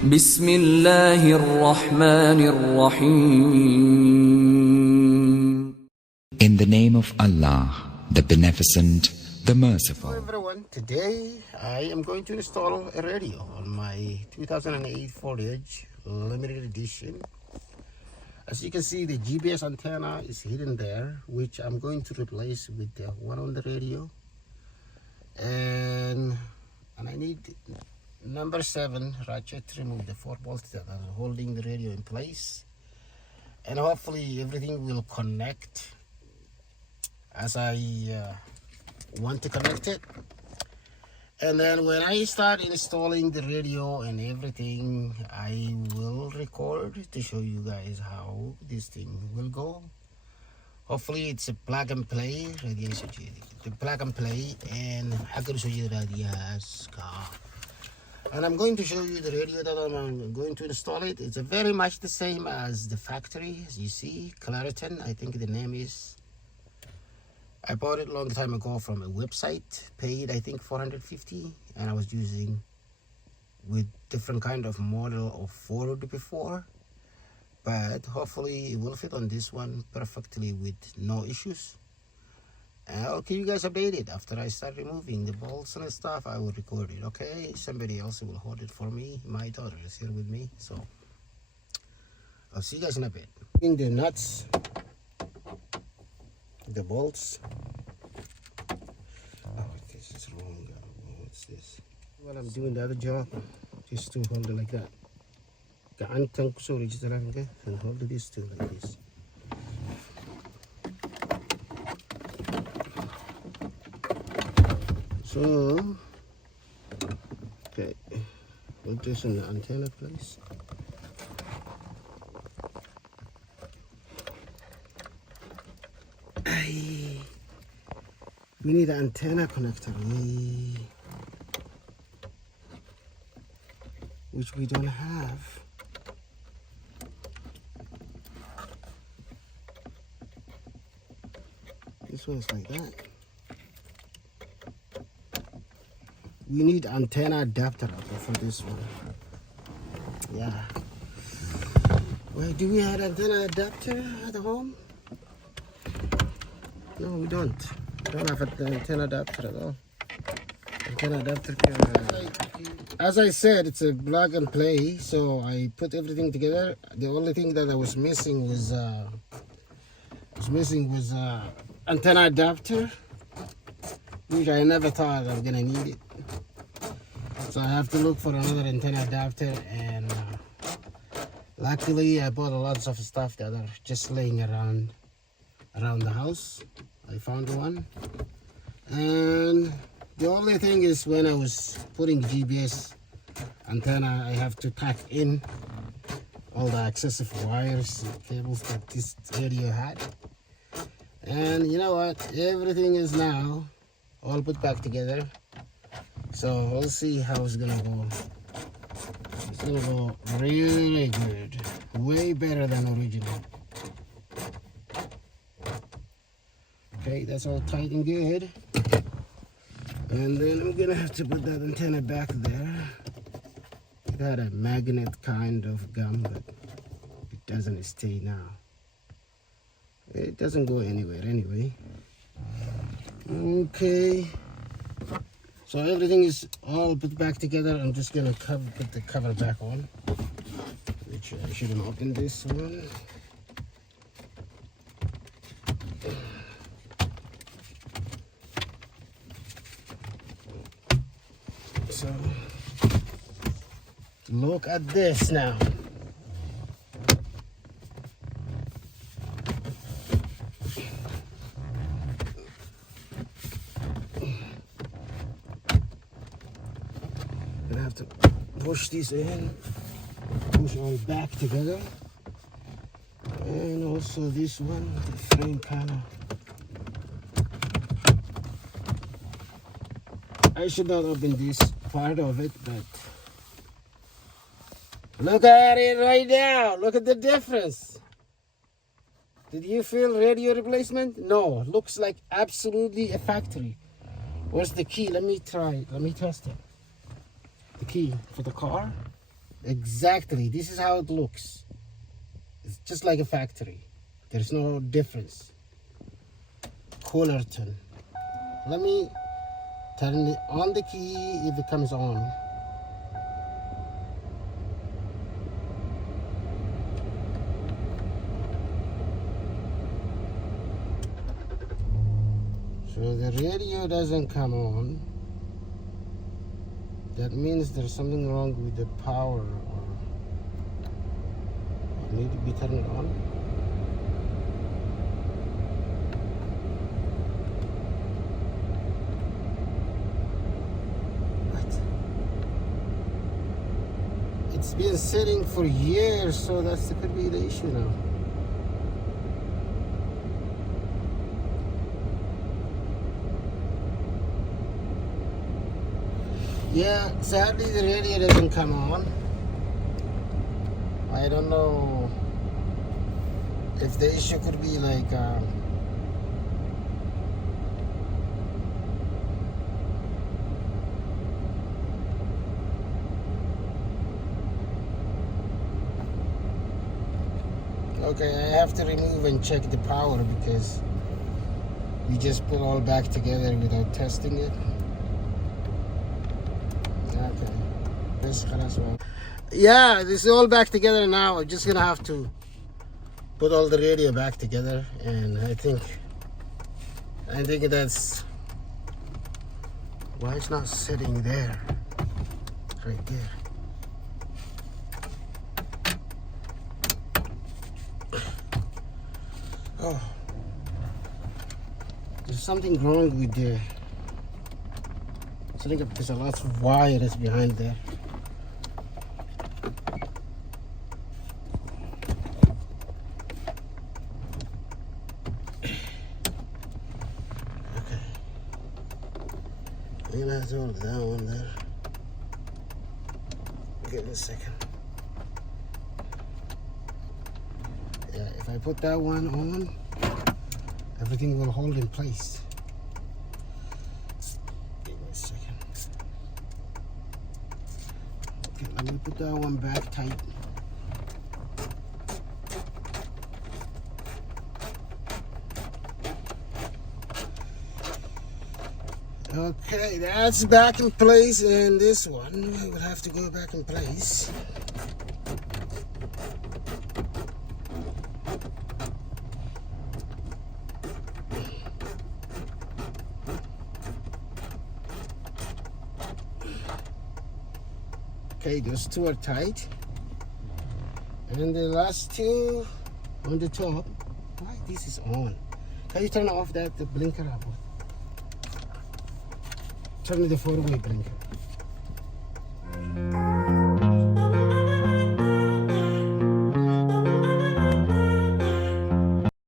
بسم الله الرحمن الرحيم. In the name of Allah, the Beneficent, the Hello Merciful. everyone, today I am going to install a radio on my 2008 Ford Edge limited edition. As you can see, the GPS antenna is hidden there, which I'm going to replace with the one on the radio. And I need number 7 ratchet to remove the 4 bolts that are holding the radio in place. And hopefully everything will connect as I want to connect it. And then when I start installing the radio and everything, I will record to show you guys how this thing will go. Hopefully it's a plug and play radio. The plug and play, and I'm going to show you the radio. And I'm going to show you the radio that I'm going to install it. It's very much the same as the factory, as you see, Clariton, I think the name is. I bought it a long time ago from a website, paid I think $450, and I was using with different kind of model of Ford before, but hopefully it will fit on this one perfectly with no issues. I'll keep you guys updated after I start removing the bolts and stuff. I will record it, okay? Somebody else will hold it for me. My daughter is here with me, so I'll see you guys in a bit. The nuts, the bolts. Oh, this is wrong. What's this? While I'm doing the other job, just to hold it like that. And hold this too like this. So, okay, put this in the antenna place. We need an antenna connector, which we don't have. This one's like that. We need antenna adapter for this one. Yeah. Wait, do we have antenna adapter at home? No, we don't. We don't have an antenna adapter at all. Antenna adapter. As I said, it's a plug and play. So I put everything together. The only thing that I was missing was antenna adapter, which I never thought I'm gonna need it. So I have to look for another antenna adapter, and luckily I bought a lot of stuff that are just laying around the house. I found one, and the only thing is when I was putting GPS antenna, I have to pack in all the excessive wires and cables that this radio had. And you know what, everything is now all put back together. So we'll see how it's gonna go. It's gonna go really good, way better than original. Okay, that's all tight and good. And then I'm gonna have to put that antenna back there. It had a magnet kind of gum, but it doesn't stay now. It doesn't go anywhere anyway. Okay. So everything is all put back together. I'm just gonna put the cover back on, which I shouldn't open this one. So look at this now. Gonna have to push this in, push all back together, and also this one, the frame panel. I should not open this part of it, but look at it right now. Look at the difference. Did you feel radio replacement? No, looks like absolutely a factory. Where's the key? Let me try it. Let me test it. The key for the car. Exactly. This is how it looks. It's just like a factory. There's no difference. Cullerton. Let me turn it on the key if it comes on. So the radio doesn't come on. That means there's something wrong with the power, or need to be turned on. What? It's been sitting for years, so that could be the issue now. Yeah, sadly the radio doesn't come on. I don't know if the issue could be like okay, I have to remove and check the power because we just put all back together without testing it. Okay, this as well. Yeah, this is all back together now. I'm just gonna have to put all the radio back together, and I think that's why it's not sitting there, right there. Oh, there's something wrong with the. I think there's a lot of wire that's behind there. Okay. I'm gonna have to hold that one there. Give me a second. Yeah, if I put that one on, everything will hold in place. Let me put that one back tight. Okay, that's back in place, and this one will have to go back in place. Okay, those two are tight. And the last two on the top. Why this is on? Can you turn off the blinker up? Turn the four-way blinker.